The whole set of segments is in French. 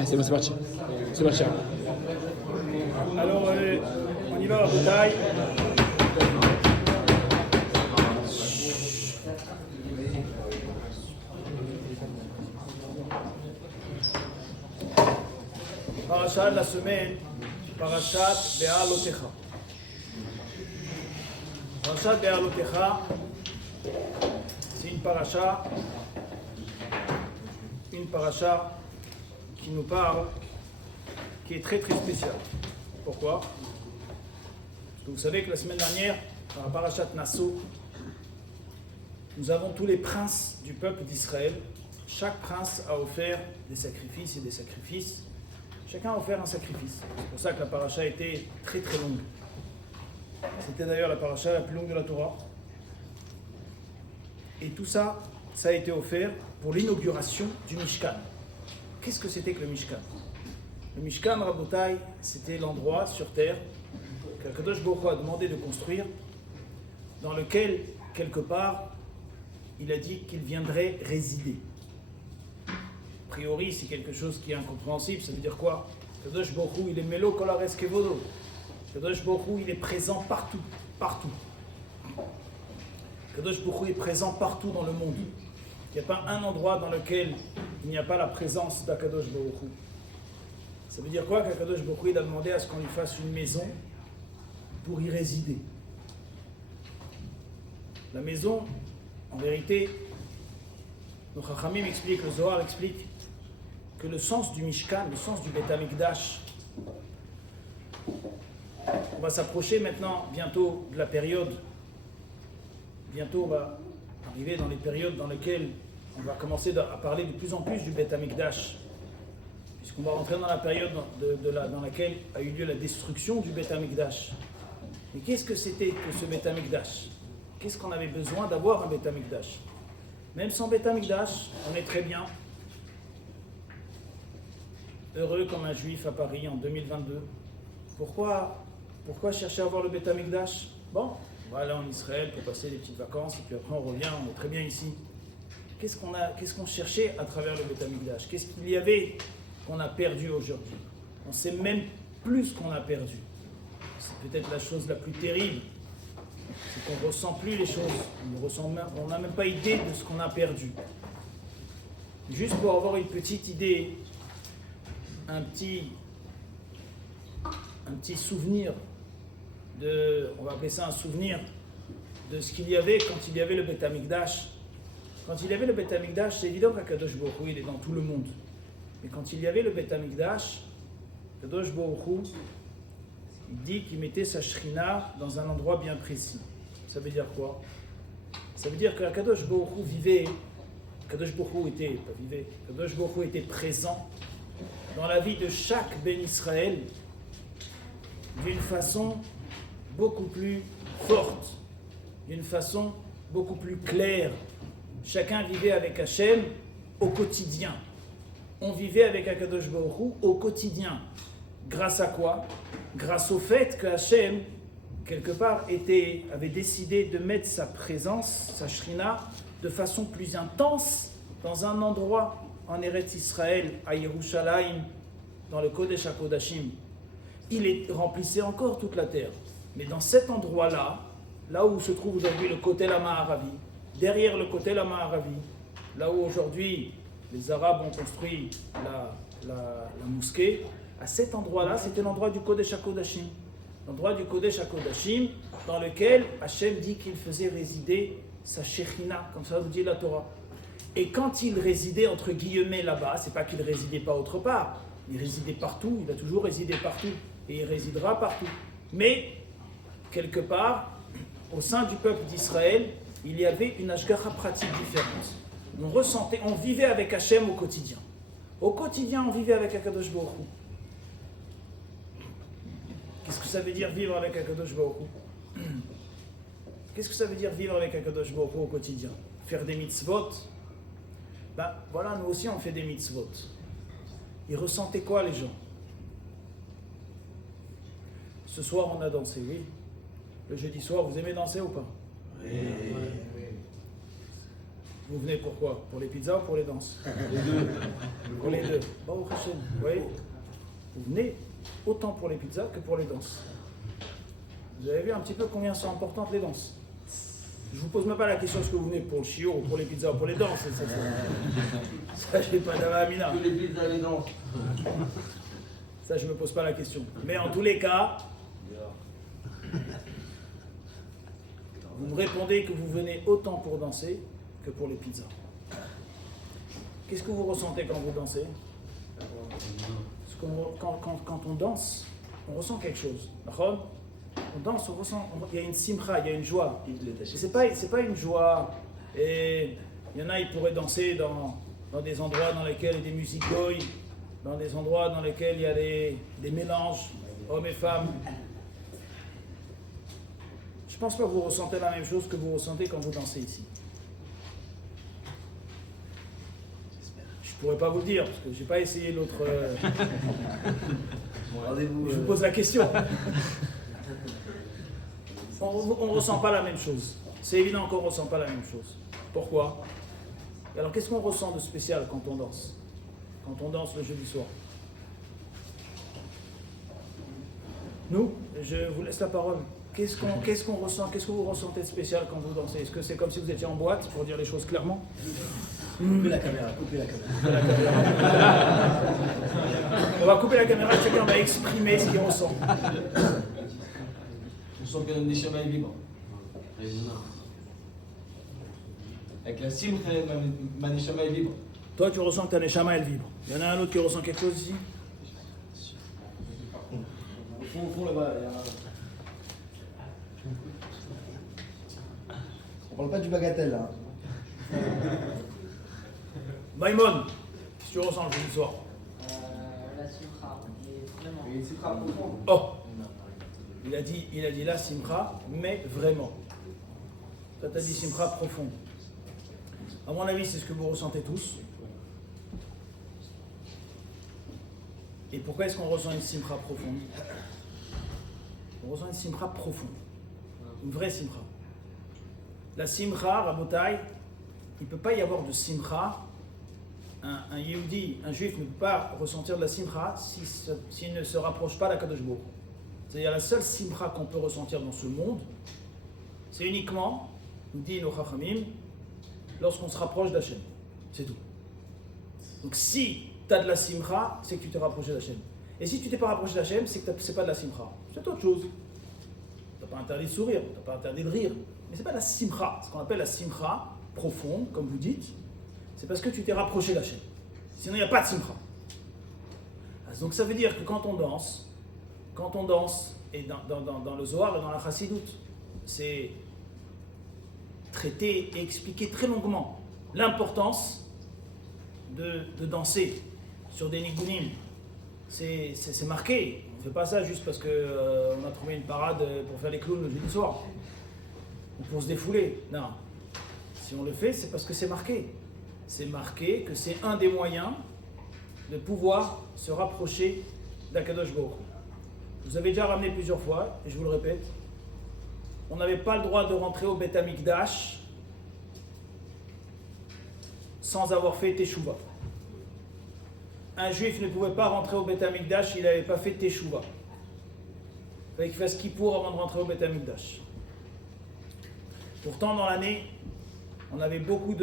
Ah, c'est bon, c'est parti. C'est parti. Alors, on y va, Rabotai. Parachat de la semaine, Parachat Be'alotecha. Parachat Be'alotecha, c'est une paracha qui nous parle, qui est très très spéciale. Pourquoi? Parce que vous savez que la semaine dernière, dans la Parachat Nassau, nous avons tous les princes du peuple d'Israël. Chaque prince a offert des sacrifices et des sacrifices. Chacun a offert un sacrifice. C'est pour ça que la paracha était très très longue. C'était d'ailleurs la paracha la plus longue de la Torah. Et tout ça, ça a été offert pour l'inauguration du Mishkan. Qu'est-ce que c'était que le Mishkan? Le Mishkan, Rabotai, c'était l'endroit sur terre qu'Akadosh Baruch Hu a demandé de construire, dans lequel, quelque part, il a dit qu'il viendrait résider. A priori, c'est quelque chose qui est incompréhensible. Ça veut dire quoi? Kadosh Baruch Hu, il est Melo Kol Haaretz Kevodo. Kadosh Baruch Hu, il est présent partout, partout. Kadosh Baruch Hu est présent partout dans le monde. Il n'y a pas un endroit dans lequel il n'y a pas la présence d'Akadosh Baruch Hu. Ça veut dire quoi? Qu'Akadosh Baruch Hu, il a demandé à ce qu'on lui fasse une maison pour y résider. La maison, en vérité, le Chachamim explique, le Zohar explique que le sens du Mishkan, le sens du Beth Amikdash, on va s'approcher maintenant bientôt de la période, bientôt on va arriver dans les périodes dans lesquelles on va commencer à parler de plus en plus du Beth Amikdash, puisqu'on va rentrer dans la période dans laquelle a eu lieu la destruction du Beth Amikdash. Mais qu'est-ce que c'était que ce Beth Amikdash? Qu'est-ce qu'on avait besoin d'avoir un Beth Amikdash? Même sans Beth Amikdash, on est très bien, heureux comme un juif à Paris en 2022. Pourquoi chercher à avoir le Beth Amikdash? Bon, on va aller en Israël pour passer des petites vacances et puis après on revient, on est très bien ici. Qu'est-ce qu'on cherchait à travers le Beth Amikdash? Qu'est-ce qu'il y avait qu'on a perdu aujourd'hui? On sait même plus ce qu'on a perdu. C'est peut-être la chose la plus terrible. C'est qu'on ne ressent plus les choses, on n'a même pas idée de ce qu'on a perdu. Juste pour avoir une petite idée, un petit souvenir, on va appeler ça un souvenir, de ce qu'il y avait quand il y avait le Beth Amikdash. Quand il y avait le Beth Amikdash, c'est évident qu'Akadosh Baruch Hu, il est dans tout le monde. Mais quand il y avait le Beth Amikdash, Akadosh Baruch Hu, il dit qu'il mettait sa shrina dans un endroit bien précis. Ça veut dire quoi? Ça veut dire que Akadosh Baruch Hu vivait, Akadosh Baruch Hu était présent dans la vie de chaque Ben Israël d'une façon beaucoup plus forte, d'une façon beaucoup plus claire. Chacun vivait avec Hachem au quotidien. On vivait avec Akadosh Baruch Hu au quotidien. Grâce à quoi? Grâce au fait que Hachem, quelque part, avait décidé de mettre sa présence, sa shrina, de façon plus intense dans un endroit en Eretz Israël, à Yerushalayim, dans le Kodesh HaKodashim. Il remplissait encore toute la terre. Mais dans cet endroit-là, là où se trouve aujourd'hui le Kotel HaMa'aravi, derrière le Kotel HaMa'aravi, là où aujourd'hui les Arabes ont construit la mosquée, à cet endroit-là, c'était l'endroit du Kodesh HaKodashim. L'endroit du Kodesh HaKodashim dans lequel Hachem dit qu'il faisait résider sa Shekhinah, comme ça vous dit la Torah. Et quand il résidait entre guillemets là-bas, c'est pas qu'il ne résidait pas autre part, il résidait partout, il a toujours résidé partout, et il résidera partout. Mais, quelque part, au sein du peuple d'Israël, il y avait une ashgacha pratique différente. On vivait avec Hachem au quotidien. Au quotidien, on vivait avec Akadosh Baruch Hu. Qu'est-ce que ça veut dire vivre avec Akadosh Baruch Hu? Qu'est-ce que ça veut dire vivre avec Akadosh Baruch Hu au quotidien? Faire des mitzvot? Ben voilà, nous aussi on fait des mitzvot. Ils ressentaient quoi les gens? Ce soir on a dansé, oui. Le jeudi soir, vous aimez danser ou pas? Oui. Vous venez pourquoi? Pour les pizzas ou pour les danses? Les deux. Pour les deux. Bon, vous voyez, vous venez autant pour les pizzas que pour les danses. Vous avez vu un petit peu combien sont importantes les danses. Je ne vous pose même pas la question est-ce que vous venez pour le chiot ou pour les pizzas ou pour les danses. Ça je n'ai pas d'Amina. Tous les pizzas et les danses. Ça, je ne me pose pas la question. Mais en tous les cas, vous me répondez que vous venez autant pour danser que pour les pizzas. Qu'est-ce que vous ressentez quand vous dansez? Quand on danse, on ressent quelque chose. On danse, on ressent, il y a une simcha, il y a une joie. C'est pas une joie. Et il y en a, ils pourraient danser dans des endroits dans lesquels il y a des musiques goy, dans des endroits dans lesquels il y a des mélanges, hommes et femmes. Je pense pas que vous ressentez la même chose que vous ressentez quand vous dansez ici. Je pourrais pas vous le dire, parce que j'ai pas essayé l'autre... Je vous pose la question. On ne ressent pas la même chose. C'est évident qu'on ne ressent pas la même chose. Pourquoi? Alors qu'est-ce qu'on ressent de spécial quand on danse? Quand on danse le jeudi soir? Nous, je vous laisse la parole. Qu'est-ce qu'on ressent? Qu'est-ce que vous ressentez de spécial quand vous dansez? Est-ce que c'est comme si vous étiez en boîte, pour dire les choses clairement? Coupez la caméra. On va couper la caméra, chacun va exprimer ce qu'il ressent. Je sens que notre neshama est libre. Avec la simcha, ma neshama est libre. Toi, tu ressens que ta neshama, elle vibre. Il y en a un autre qui ressent quelque chose ici? Au fond là-bas, il y a un... On parle pas du bagatelle là. Maïmon, qu'est-ce que tu ressens le jeudi soir? La simcha, vraiment. Et une simcha profonde. Oh, il a dit la simcha, mais vraiment. Ça t'a dit simcha profonde. À mon avis, c'est ce que vous ressentez tous. Et pourquoi est-ce qu'on ressent une simcha profonde? On ressent une simcha profonde. Une vraie simcha. La simcha, Rabotai, il ne peut pas y avoir de simcha. Un Yehudi, un juif ne peut pas ressentir de la simcha s'il ne se rapproche pas d'Akadosh Baruch Hu. C'est-à-dire la seule simcha qu'on peut ressentir dans ce monde, c'est uniquement, nous dit nos Chachamim, lorsqu'on se rapproche d'Hachem. C'est tout. Donc si tu as de la simcha, c'est que tu t'es rapproché d'Hachem. Et si tu t'es pas rapproché d'Hachem, c'est que c'est pas de la simcha. C'est autre chose. Tu n'as pas interdit de sourire, tu n'as pas interdit de rire. Mais c'est pas de la simcha. Ce qu'on appelle la simcha profonde, comme vous dites, c'est parce que tu t'es rapproché d'Hachem. Sinon, il n'y a pas de simcha. Donc ça veut dire que quand on danse, et dans le Zohar et dans la Chassidoute, c'est traité et expliqué très longuement l'importance de danser sur des nigunim. C'est marqué. On ne fait pas ça juste parce qu'on a trouvé une parade pour faire les clowns le jeudi soir. Ou pour se défouler. Non. Si on le fait, c'est parce que c'est marqué. C'est marqué que c'est un des moyens de pouvoir se rapprocher d'Akadosh Baruch Hu. Je vous avais déjà ramené plusieurs fois, et je vous le répète, on n'avait pas le droit de rentrer au Beth Amikdash sans avoir fait Teshuvah. Un juif ne pouvait pas rentrer au Beth Amikdash s'il n'avait pas fait Teshuvah. Il fallait qu'il fasse Kippour avant de rentrer au Beth Amikdash. Pourtant, dans l'année, on avait beaucoup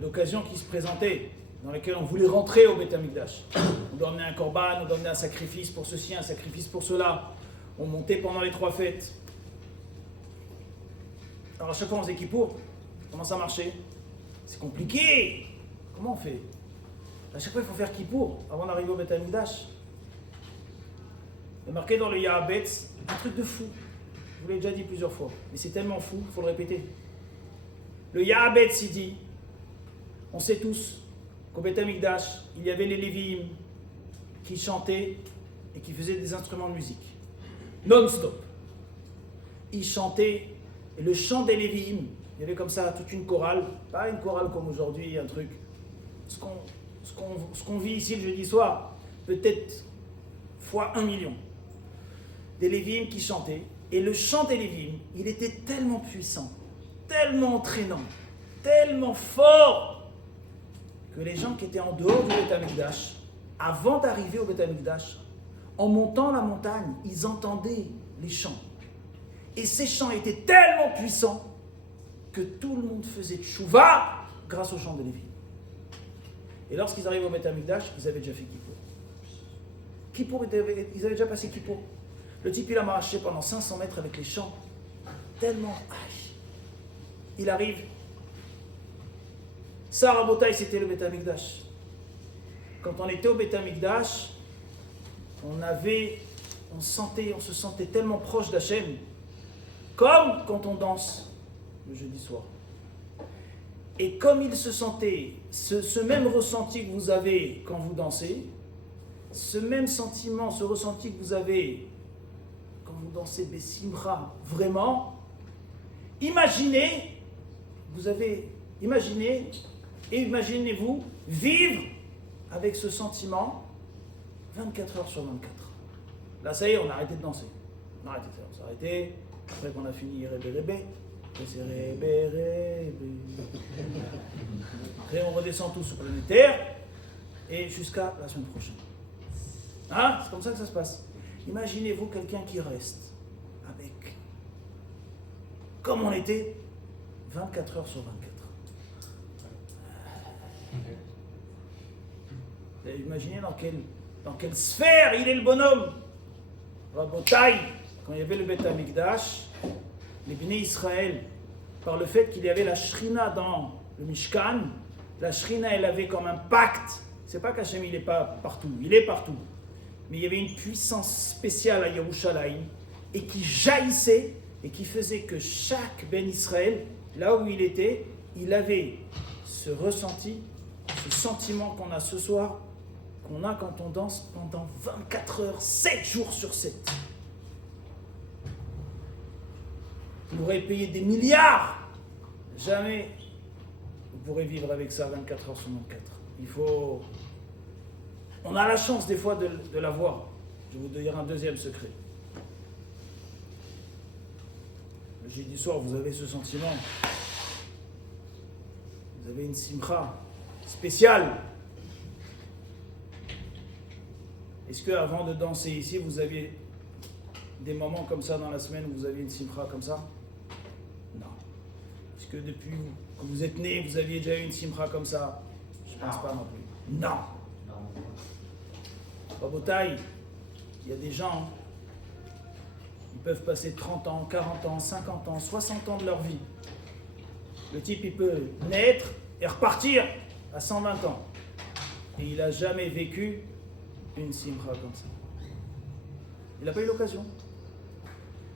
d'occasions qui se présentaient, dans lesquelles on voulait rentrer au Beth Amikdash. On doit emmener un korban, on doit emmener un sacrifice pour ceci, un sacrifice pour cela. On montait pendant les 3 fêtes. Alors à chaque fois on faisait Kippour. Comment ça marchait? C'est compliqué. Comment on fait? À chaque fois il faut faire Kippour avant d'arriver au Beth Amikdash. Il est marqué dans le Yahabetz un truc de fou. Je vous l'ai déjà dit plusieurs fois, mais c'est tellement fou, il faut le répéter. Le Yahabetz, il dit, on sait tous qu'au Beth Amikdash, il y avait les Lévi'im qui chantaient et qui faisaient des instruments de musique. Non-stop. Ils chantaient, et le chant des Lévi'im, il y avait comme ça toute une chorale, pas une chorale comme aujourd'hui, un truc. Ce qu'on vit ici le jeudi soir, peut-être fois 1 million. Des Lévi'im qui chantaient, et le chant des Lévi'im, il était tellement puissant, tellement entraînant, tellement fort, que les gens qui étaient en dehors du Beth Amikdash, avant d'arriver au Beth Amikdash, en montant la montagne, ils entendaient les chants. Et ces chants étaient tellement puissants que tout le monde faisait tchouva grâce aux chants de Lévi. Et lorsqu'ils arrivent au Beth Amikdash, ils avaient déjà fait Kippour. Ils avaient déjà passé Kippour. Le type, il a marché pendant 500 mètres avec les chants. Tellement. Il arrive. Ça, Rabotai, c'était le Beth Amikdash. Quand on était au Beth Amikdash, on se sentait tellement proche d'Hachem, comme quand on danse le jeudi soir. Et comme il se sentait, ce même ressenti que vous avez quand vous dansez, ce même sentiment, ce ressenti que vous avez quand vous dansez Bessimra, vraiment, imaginez-vous vivre avec ce sentiment 24 heures sur 24. Là, ça y est, on a arrêté de danser. On a arrêté. Après qu'on a fini Rébé. Après, c'est Rébé. Après, on redescend tous sur planétaire. Et jusqu'à la semaine prochaine. Hein? C'est comme ça que ça se passe. Imaginez-vous quelqu'un qui reste avec, comme on était, 24 heures sur 24. Vous avez imaginé dans quelle sphère il est le bonhomme? Rabotai, quand il y avait le Beth Amikdash, les Bnei Israël, par le fait qu'il y avait la Shrina dans le Mishkan, la Shrina, elle avait comme un pacte. C'est pas qu'Hachem, il n'est pas partout, il est partout. Mais il y avait une puissance spéciale à Yerushalayim, et qui jaillissait, et qui faisait que chaque Ben Israël, là où il était, il avait ce ressenti, ce sentiment qu'on a ce soir, qu'on a quand on danse pendant 24 heures, 7 jours sur 7. Vous pourrez payer des milliards. Jamais vous pourrez vivre avec ça 24 heures sur 24. On a la chance des fois de l'avoir. Je vais vous dire un deuxième secret. Le jeudi soir, vous avez ce sentiment. Vous avez une simcha spéciale. Est-ce qu'avant de danser ici, vous aviez des moments comme ça dans la semaine où vous aviez une simcha comme ça? Non. Est-ce que depuis que vous êtes né, vous aviez déjà eu une simcha comme ça? Je ne pense pas non plus. Non. Rabotai, il y a des gens, ils peuvent passer 30 ans, 40 ans, 50 ans, 60 ans de leur vie. Le type, il peut naître et repartir à 120 ans. Et il n'a jamais vécu une simcha comme ça. Il n'a pas eu l'occasion.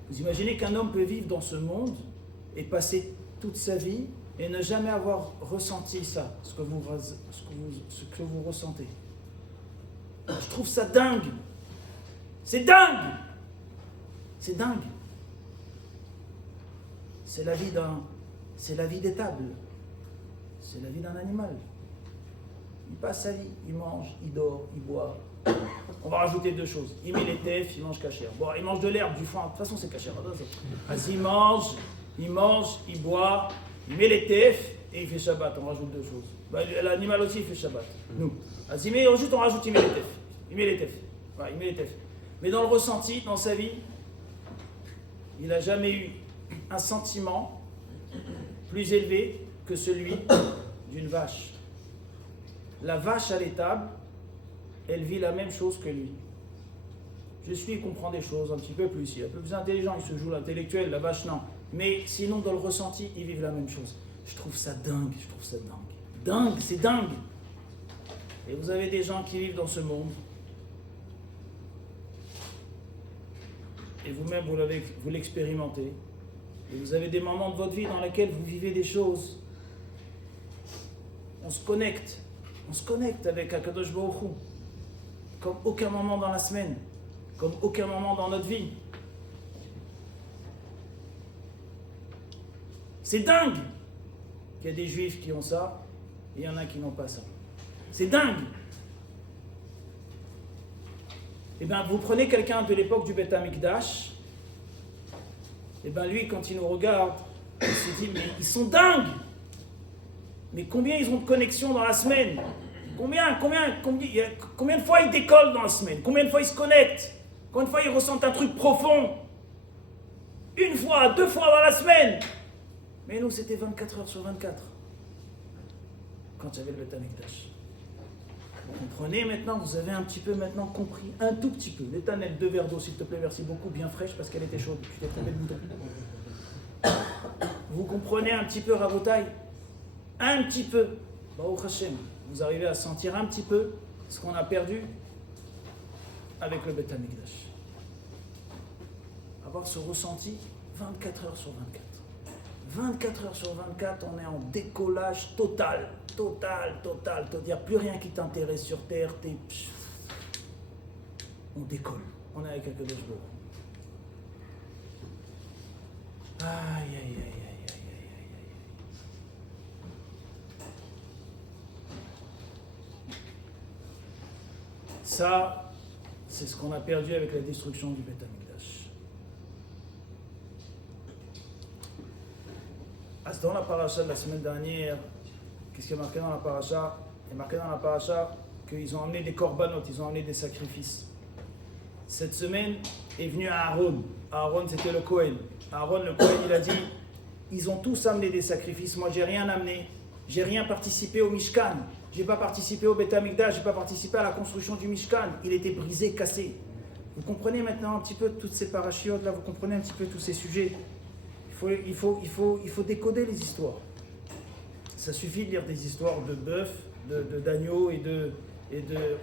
Vous imaginez qu'un homme peut vivre dans ce monde et passer toute sa vie et ne jamais avoir ressenti ça, ce que vous ressentez. Je trouve ça dingue. C'est dingue. C'est dingue. C'est la vie d'étable. C'est la vie d'un animal. Il passe sa vie, il mange, il dort, il boit. On va rajouter deux choses. Il met les tefs, il mange cachère. Bon, il mange de l'herbe, du foin. De toute façon, c'est cachère. Il mange, il boit, il met les tefs et il fait Shabbat. On rajoute deux choses. L'animal aussi, il fait Shabbat. Nous. On rajoute, il met les tefs. Il met les tefs. Voilà, il met les tefs. Mais dans le ressenti, dans sa vie, il n'a jamais eu un sentiment plus élevé que celui d'une vache. La vache à l'étable, elle vit la même chose que lui. Il comprend des choses un petit peu plus. Il est un peu plus intelligent, il se joue l'intellectuel, la vache non. Mais sinon, dans le ressenti, ils vivent la même chose. Je trouve ça dingue, Dingue, c'est dingue. Et vous avez des gens qui vivent dans ce monde. Et vous-même, vous l'expérimentez. Et vous avez des moments de votre vie dans lesquels vous vivez des choses. On se connecte avec Akadosh Baruch Hu, comme aucun moment dans la semaine, comme aucun moment dans notre vie. C'est dingue qu'il y a des juifs qui ont ça, et il y en a qui n'ont pas ça. C'est dingue. Eh bien, vous prenez quelqu'un de l'époque du Beth Amikdash, eh bien lui, quand il nous regarde, Il se dit, mais ils sont dingues. Mais combien ils ont de connexions dans la semaine? Combien de fois ils décollent dans la semaine? Combien de fois ils se connectent? Combien de fois ils ressentent un truc profond? Une fois, 2 fois dans la semaine. Mais nous, c'était 24 heures sur 24. Quand j'avais le Beth Amikdash. Vous comprenez maintenant? Vous avez un petit peu maintenant compris, un tout petit peu. L'éternel, 2 verres d'eau, s'il te plaît, merci beaucoup, bien fraîche parce qu'elle était chaude. Tu t'es trompé de bouton. Vous comprenez un petit peu, Rabotai? Un petit peu. Baruch Hashem, vous arrivez à sentir un petit peu ce qu'on a perdu avec le Beth Amikdash. Avoir ce ressenti 24 heures sur 24. 24 heures sur 24, on est en décollage total. Il n'y a plus rien qui t'intéresse sur Terre. On décolle. On est avec Akadosh Baruch Hu. Aïe. Ça, c'est ce qu'on a perdu avec la destruction du Beth Amikdash. Dans la paracha de la semaine dernière, qu'est-ce qui est marqué dans la paracha? Il est marqué dans la paracha qu'ils ont amené des korbanot, ils ont amené des sacrifices. Cette semaine est venu Aaron. Aaron, c'était le Kohen. Aaron, le Kohen, il a dit, ils ont tous amené des sacrifices. Moi, j'ai rien amené. J'ai rien participé au Mishkan. J'ai pas participé au Beth Amikdash. J'ai pas participé à la construction du Mishkan. Il était brisé, cassé. Vous comprenez maintenant un petit peu toutes ces parachiotes là. Vous comprenez un petit peu tous ces sujets. Il faut décoder les histoires. Ça suffit de lire des histoires de bœuf, d'agneau et de.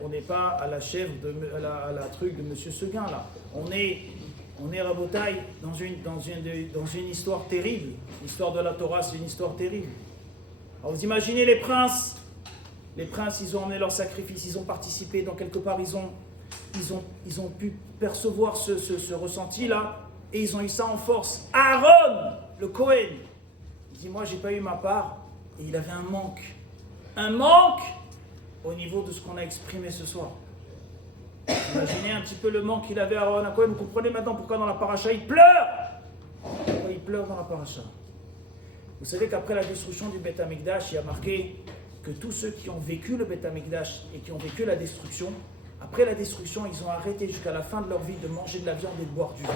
On n'est pas à la chèvre, à la truc de Monsieur Seguin là. On est Rabotaille dans une histoire terrible. L'histoire de la Torah, c'est une histoire terrible. Alors vous imaginez les princes. Les princes, ils ont amené leur sacrifice, ils ont participé, dans quelque part, ils ont pu percevoir ce ressenti-là, et ils ont eu ça en force. Aaron, le Kohen, il dit, moi, j'ai pas eu ma part, et il avait un manque. Un manque au niveau de ce qu'on a exprimé ce soir. Imaginez un petit peu le manque qu'il avait à Aaron, à Kohen. Vous comprenez maintenant pourquoi dans la paracha, il pleure. Pourquoi il pleure dans la paracha? Vous savez qu'après la destruction du Beth Amikdash, il y a marqué que tous ceux qui ont vécu le Beth Amikdash et qui ont vécu la destruction, après la destruction, ils ont arrêté jusqu'à la fin de leur vie de manger de la viande et de boire du vin.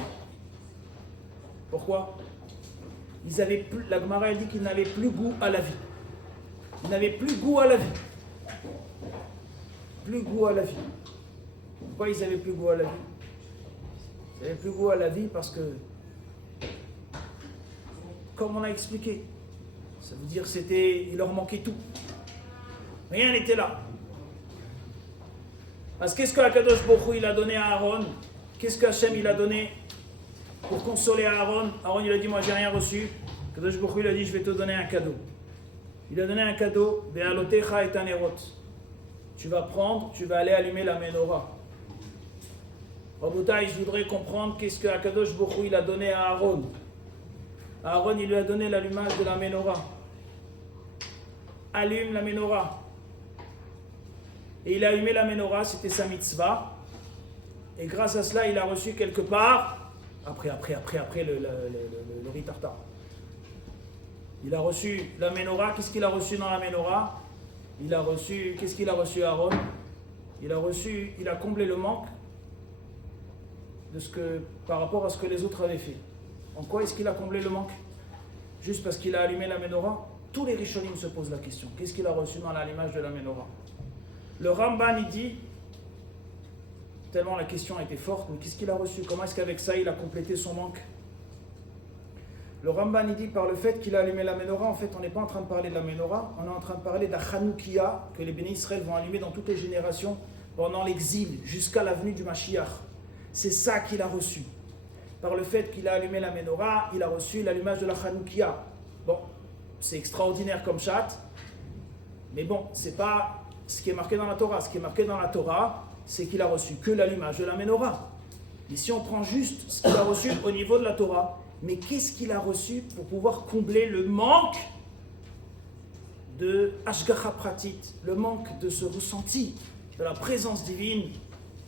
Pourquoi? La Gemara dit qu'ils n'avaient plus goût à la vie. Ils n'avaient plus goût à la vie. Plus goût à la vie. Pourquoi ils n'avaient plus goût à la vie? Ils n'avaient plus goût à la vie parce que, comme on a expliqué, ça veut dire il leur manquait tout. Rien n'était là. Parce qu'est-ce que Akadosh Baruch Hu il a donné à Aaron? Qu'est-ce qu'Hachem il a donné pour consoler Aaron? Aaron il a dit, moi j'ai rien reçu. Akadosh Baruch Hu il a dit, je vais te donner un cadeau. Il a donné un cadeau, Be'alotecha et Tanerot. Tu vas prendre, tu vas aller allumer la menorah. Rabotai, je voudrais comprendre qu'est-ce que Akadosh Baruch Hu il a donné à Aaron. Aaron il lui a donné l'allumage de la menorah. Allume la menorah. Et il a allumé la menorah, c'était sa mitzvah. Et grâce à cela, il a reçu quelque part, après le riz tartare. Il a reçu la menorah. Qu'est-ce qu'il a reçu dans la menorah? Qu'est-ce qu'il a reçu Aaron? Il a comblé le manque par rapport à ce que les autres avaient fait. En quoi est-ce qu'il a comblé le manque? Juste parce qu'il a allumé la menorah? Tous les Rishonim se posent la question. Qu'est-ce qu'il a reçu dans l'allumage de la menorah? Le Ramban, il dit, tellement la question était forte, mais qu'est-ce qu'il a reçu? Comment est-ce qu'avec ça, il a complété son manque? Le Ramban, il dit, par le fait qu'il a allumé la menorah, en fait, on n'est pas en train de parler de la menorah, on est en train de parler de la Hanoukia, que les bénis Israël vont allumer dans toutes les générations, pendant l'exil, jusqu'à la venue du Mashiach. C'est ça qu'il a reçu. Par le fait qu'il a allumé la menorah, il a reçu l'allumage de la Hanoukia. Bon, c'est extraordinaire comme chat, mais bon, c'est pas ce qui est marqué dans la Torah. Ce qui est marqué dans la Torah, c'est qu'il a reçu que l'allumage de la menorah. Mais si on prend juste ce qu'il a reçu au niveau de la Torah, mais qu'est-ce qu'il a reçu pour pouvoir combler le manque de Ashgacha Pratit, le manque de ce ressenti, de la présence divine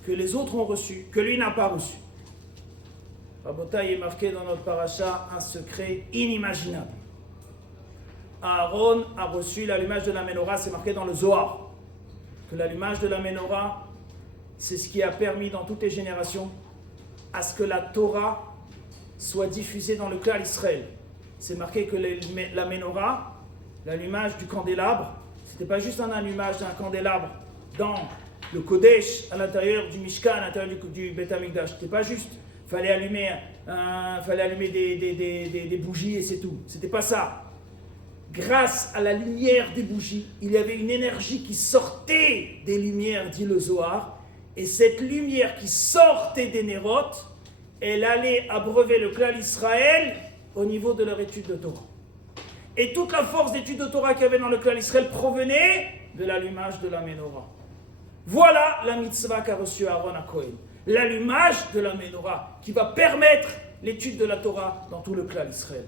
que les autres ont reçu, que lui n'a pas reçu? Rabotai est marqué dans notre paracha un secret inimaginable. Aaron a reçu l'allumage de la menorah, c'est marqué dans le Zohar. Que l'allumage de la menorah, c'est ce qui a permis dans toutes les générations à ce que la Torah soit diffusée dans le clan Israël. C'est marqué que la menorah, l'allumage du candélabre, c'était pas juste un allumage d'un candélabre dans le Kodesh, à l'intérieur du Mishkan, à l'intérieur du Beth Amikdash. C'était pas juste, fallait allumer des bougies et c'est tout. C'était pas ça. Grâce à la lumière des bougies, il y avait une énergie qui sortait des lumières, dit le Zohar, et cette lumière qui sortait des Nérotes, elle allait abreuver le clan Israël au niveau de leur étude de Torah. Et toute la force d'étude de Torah qu'il y avait dans le clan Israël provenait de l'allumage de la menorah. Voilà la mitzvah qu'a reçue Aaron à Kohen. L'allumage de la menorah qui va permettre l'étude de la Torah dans tout le clan Israël.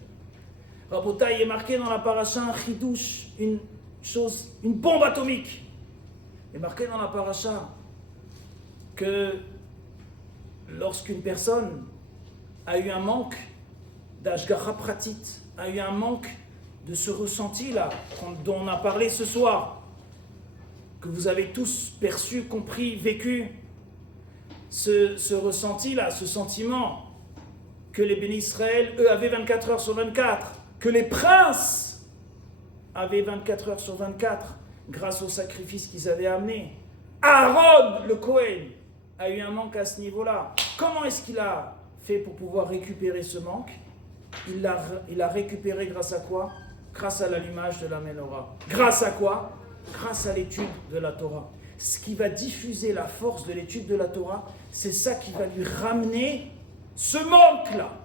Rabotai, il est marqué dans la paracha un chidouche, une bombe atomique. Il est marqué dans la paracha que lorsqu'une personne a eu un manque d'ashgacha pratit, a eu un manque de ce ressenti-là dont on a parlé ce soir, que vous avez tous perçu, compris, vécu, ce ressenti-là, ce sentiment que les bénis Israël, eux, avaient 24 heures sur 24, que les princes avaient 24 heures sur 24 grâce au sacrifice qu'ils avaient amené. Aaron, le Kohen, a eu un manque à ce niveau-là. Comment est-ce qu'il a fait pour pouvoir récupérer ce manque? Il l'a récupéré grâce à quoi? Grâce à l'allumage de la menorah. Grâce à quoi? Grâce à l'étude de la Torah. Ce qui va diffuser la force de l'étude de la Torah, c'est ça qui va lui ramener ce manque-là.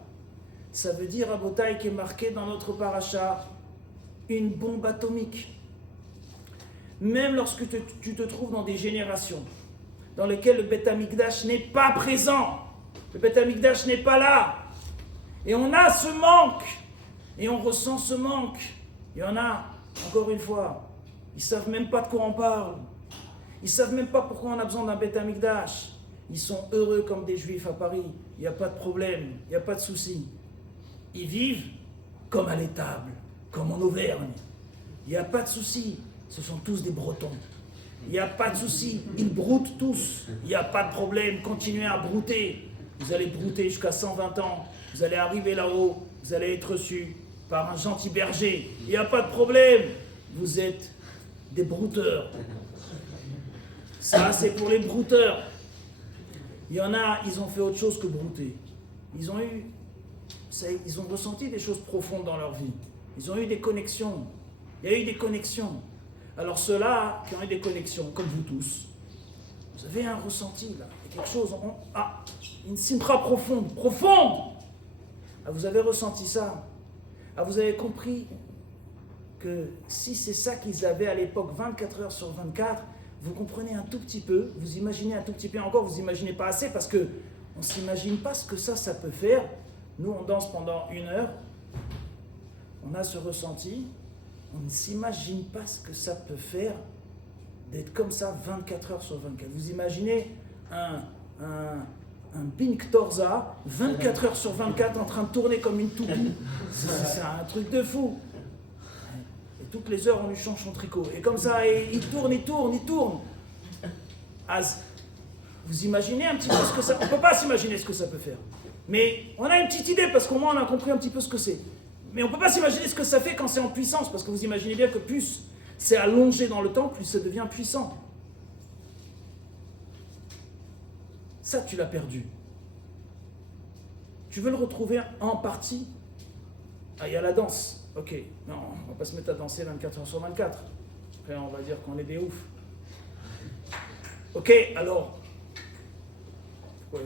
Ça veut dire, Rabotai, qui est marqué dans notre paracha, une bombe atomique. Même lorsque tu te trouves dans des générations dans lesquelles le Beth Amikdash n'est pas présent, le Beth Amikdash n'est pas là, et on a ce manque, et on ressent ce manque. Il y en a, encore une fois, ils ne savent même pas de quoi on parle. Ils ne savent même pas pourquoi on a besoin d'un Beth Amikdash. Ils sont heureux comme des Juifs à Paris. Il n'y a pas de problème, il n'y a pas de souci. Ils vivent comme à l'étable, comme en Auvergne. Il n'y a pas de souci. Ce sont tous des Bretons. Il n'y a pas de souci. Ils broutent tous. Il n'y a pas de problème. Continuez à brouter. Vous allez brouter jusqu'à 120 ans. Vous allez arriver là-haut. Vous allez être reçus par un gentil berger. Il n'y a pas de problème. Vous êtes des brouteurs. Ça, c'est pour les brouteurs. Il y en a, ils ont fait autre chose que brouter. Ils ont ressenti des choses profondes dans leur vie. Ils ont eu des connexions. Il y a eu des connexions. Alors ceux-là qui ont eu des connexions, comme vous tous, vous avez un ressenti là. Il y a quelque chose, une simra profonde. Ah, vous avez ressenti ça. Ah, vous avez compris que si c'est ça qu'ils avaient à l'époque, 24 heures sur 24, vous comprenez un tout petit peu, vous imaginez un tout petit peu, encore vous imaginez pas assez, parce que on ne s'imagine pas ce que ça peut faire. Nous, on danse pendant 1 heure, on a ce ressenti, on ne s'imagine pas ce que ça peut faire d'être comme ça 24 heures sur 24. Vous imaginez un Pink Torza, 24 heures sur 24, en train de tourner comme une toupie. C'est un truc de fou. Et toutes les heures, on lui change son tricot. Et comme ça, il tourne. Vous imaginez un petit peu ce que ça... On ne peut pas s'imaginer ce que ça peut faire. Mais on a une petite idée, parce qu'au moins on a compris un petit peu ce que c'est. Mais on ne peut pas s'imaginer ce que ça fait quand c'est en puissance, parce que vous imaginez bien que plus c'est allongé dans le temps, plus ça devient puissant. Ça, tu l'as perdu. Tu veux le retrouver en partie? Ah, il y a la danse. Ok, non, on ne va pas se mettre à danser 24 heures sur 24. Après, on va dire qu'on est des oufs. Ok, alors... Ouais.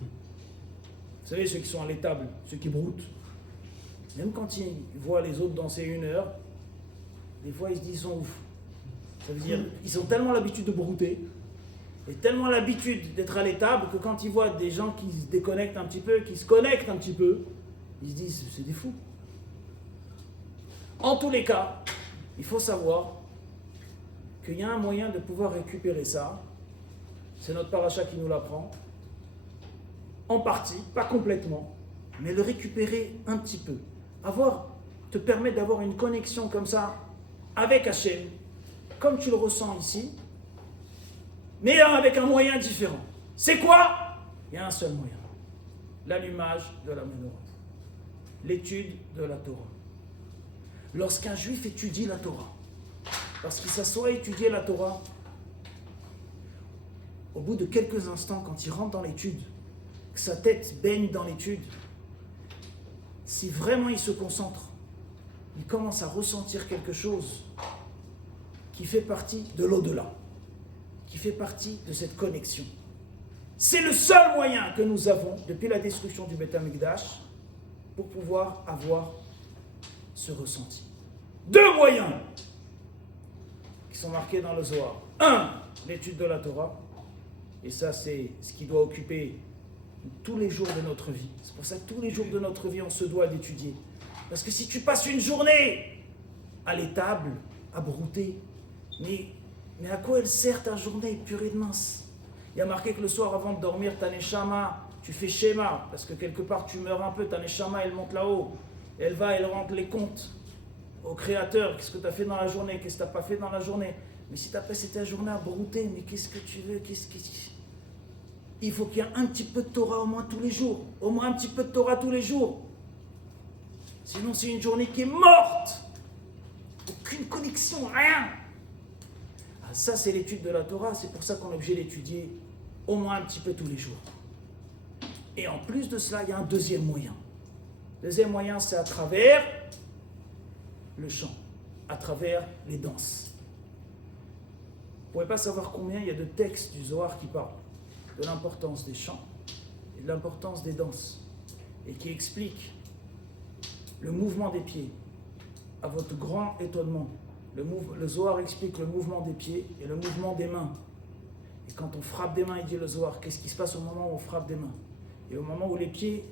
Vous savez, ceux qui sont à l'étable, ceux qui broutent, même quand ils voient les autres danser 1 heure, des fois ils se disent ils sont ouf. Ça veut dire ils ont tellement l'habitude de brouter, et tellement l'habitude d'être à l'étable, que quand ils voient des gens qui se déconnectent un petit peu, qui se connectent un petit peu, ils se disent c'est des fous. En tous les cas, il faut savoir qu'il y a un moyen de pouvoir récupérer ça. C'est notre paracha qui nous l'apprend. En partie, pas complètement, mais le récupérer un petit peu. Avoir te permet d'avoir une connexion comme ça avec Hachem, comme tu le ressens ici, mais avec un moyen différent. C'est quoi? Il y a un seul moyen. L'allumage de la menorah. L'étude de la Torah. Lorsqu'un juif étudie la Torah, lorsqu'il s'assoit à étudier la Torah, au bout de quelques instants, quand il rentre dans l'étude, que sa tête baigne dans l'étude, si vraiment il se concentre, il commence à ressentir quelque chose qui fait partie de l'au-delà, qui fait partie de cette connexion. C'est le seul moyen que nous avons, depuis la destruction du Beth Amikdash, pour pouvoir avoir ce ressenti. Deux moyens qui sont marqués dans le Zohar. Un, l'étude de la Torah, et ça c'est ce qui doit occuper tous les jours de notre vie. C'est pour ça que tous les jours de notre vie, on se doit d'étudier. Parce que si tu passes une journée à l'étable, à brouter, mais à quoi elle sert ta journée, purée de mince? Il y a marqué que le soir, avant de dormir, ta neshama, tu fais schéma, parce que quelque part, tu meurs un peu, ta neshama, elle monte là-haut. Elle va, elle rend les comptes au Créateur. Qu'est-ce que tu as fait dans la journée? Qu'est-ce que tu n'as pas fait dans la journée? Mais si tu as passé ta journée à brouter, mais qu'est-ce que tu veux? Il faut qu'il y ait un petit peu de Torah au moins tous les jours. Au moins un petit peu de Torah tous les jours. Sinon, c'est une journée qui est morte. Aucune connexion, rien. Ah, ça, c'est l'étude de la Torah. C'est pour ça qu'on est obligé d'étudier au moins un petit peu tous les jours. Et en plus de cela, il y a un deuxième moyen. Le deuxième moyen, c'est à travers le chant, à travers les danses. Vous ne pouvez pas savoir combien il y a de textes du Zohar qui parlent de l'importance des chants et de l'importance des danses et qui expliquent le mouvement des pieds. À votre grand étonnement, le Zohar explique le mouvement des pieds et le mouvement des mains. Et quand on frappe des mains, il dit le Zohar, qu'est-ce qui se passe au moment où on frappe des mains? Et au moment où les pieds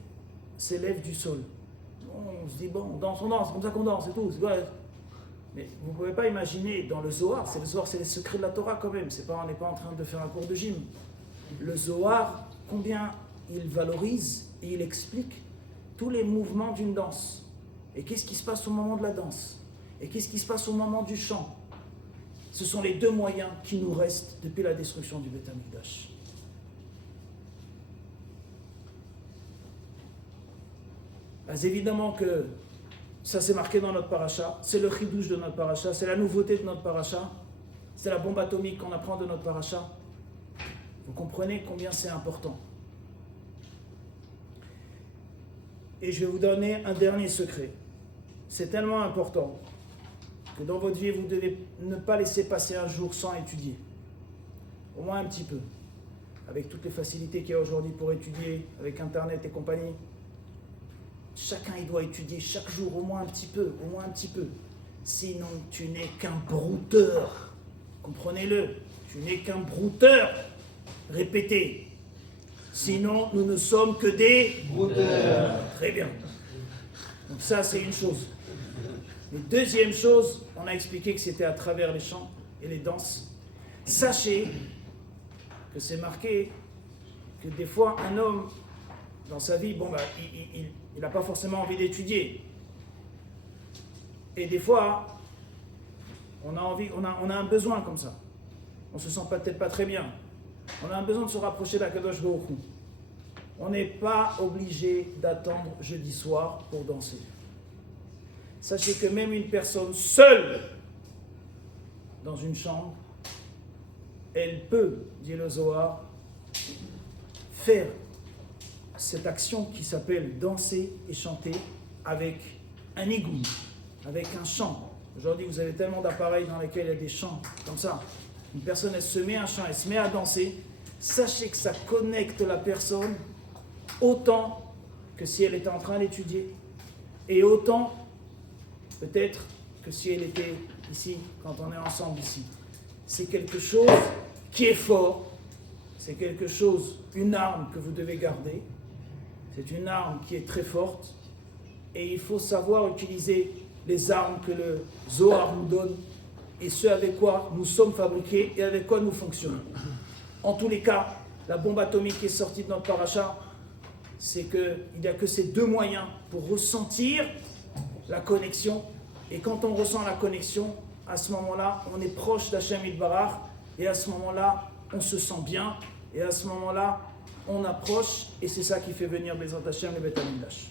s'élèvent du sol. On se dit, bon, on danse, c'est comme ça qu'on danse, c'est tout. Mais vous ne pouvez pas imaginer, dans le Zohar, c'est les secrets de la Torah quand même. On n'est pas en train de faire un cours de gym. Le Zohar, combien il valorise et il explique tous les mouvements d'une danse. Et qu'est-ce qui se passe au moment de la danse? Et qu'est-ce qui se passe au moment du chant? Ce sont les deux moyens qui nous restent depuis la destruction du Beth Amikdash. Évidemment que ça c'est marqué dans notre paracha, c'est le chidouche de notre paracha, c'est la nouveauté de notre paracha, c'est la bombe atomique qu'on apprend de notre paracha. Vous comprenez combien c'est important. Et je vais vous donner un dernier secret. C'est tellement important que dans votre vie, vous devez ne pas laisser passer un jour sans étudier. Au moins un petit peu. Avec toutes les facilités qu'il y a aujourd'hui pour étudier, avec Internet et compagnie. Chacun, il doit étudier chaque jour au moins un petit peu, au moins un petit peu. Sinon, tu n'es qu'un brouteur. Comprenez-le, tu n'es qu'un brouteur. Répétez. Sinon, nous ne sommes que des brouteurs. Très bien. Donc ça, c'est une chose. Et deuxième chose, on a expliqué que c'était à travers les chants et les danses. Sachez que c'est marqué que des fois, un homme, dans sa vie, il n'a pas forcément envie d'étudier. Et des fois, on a un besoin comme ça. On ne se sent peut-être pas très bien. On a un besoin de se rapprocher d'Akadosh Baruch Hu. On n'est pas obligé d'attendre jeudi soir pour danser. Sachez que même une personne seule dans une chambre, elle peut, dit le Zohar, faire cette action qui s'appelle danser et chanter avec un égout, avec un chant. Aujourd'hui, vous avez tellement d'appareils dans lesquels il y a des chants comme ça. Une personne, elle se met un chant, elle se met à danser. Sachez que ça connecte la personne autant que si elle était en train d'étudier et autant peut-être que si elle était ici, quand on est ensemble ici. C'est quelque chose qui est fort, c'est quelque chose, une arme que vous devez garder, c'est une arme qui est très forte et il faut savoir utiliser les armes que le Zohar nous donne et ce avec quoi nous sommes fabriqués et avec quoi nous fonctionnons. En tous les cas, la bombe atomique qui est sortie de notre paracha, c'est qu'il n'y a que ces deux moyens pour ressentir la connexion. Et quand on ressent la connexion, à ce moment-là, on est proche d'Hachem Yitbarach. Et à ce moment-là, on se sent bien. Et à ce moment-là, on approche. Et c'est ça qui fait venir Bezrat Hashem le Beth Amikdash.